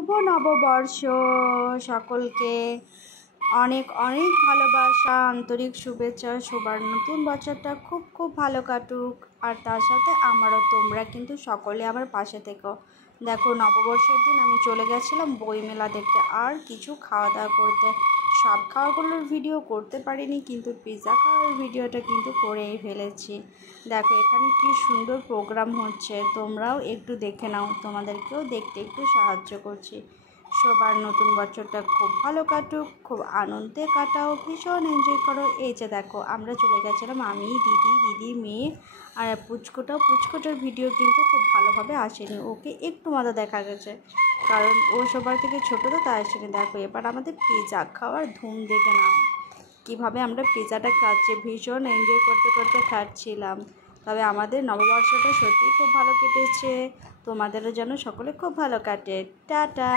শুভ নববর্ষ। সকলকে অনেক অনেক ভালোবাসা, আন্তরিক শুভেচ্ছা। সবার নতুন বছরটা খুব খুব ভালো কাটুক। আর তার সাথে আমারও, তোমরা কিন্তু সকলে আমার পাশে থেকো। দেখো, নববর্ষের দিন আমি চলে গেছিলাম বইমেলা দেখতে আর কিছু খাওয়া দাওয়া করতে। সব খাওয়াগুলোর ভিডিও করতে পারিনি, কিন্তু পিৎজা খাওয়ার ভিডিওটা কিন্তু করেই ফেলেছি। দেখো এখানে কি সুন্দর প্রোগ্রাম হচ্ছে, তোমরাও একটু দেখে নাও, তোমাদেরকেও দেখতে একটু সাহায্য করছি। সবার নতুন বছরটা খুব ভালো কাটুক, খুব আনন্দে কাটাও, ভীষণ এনজয় করো। এই যে দেখো, আমরা চলে গেছিলাম আমি, দিদি, মেয়ে আর পুচকোটার ভিডিও কিন্তু খুব ভালোভাবে আসেনি, ওকে একটু মজা দেখা গেছে, কারণ ও সবার থেকে ছোটো তো, তাই আসেনি। দেখো এবার আমাদের পিৎজা খাওয়ার ধুম দেখে নাও, কীভাবে আমরা পিৎজাটা খাচ্ছি, ভীষণ এনজয় করতে করতে খাচ্ছিলাম। তবে আমাদের নববর্ষটা সত্যিই খুব ভালো কেটেছে, তোমাদেরও যেন সকলে খুব ভালো কাটে। টাটা।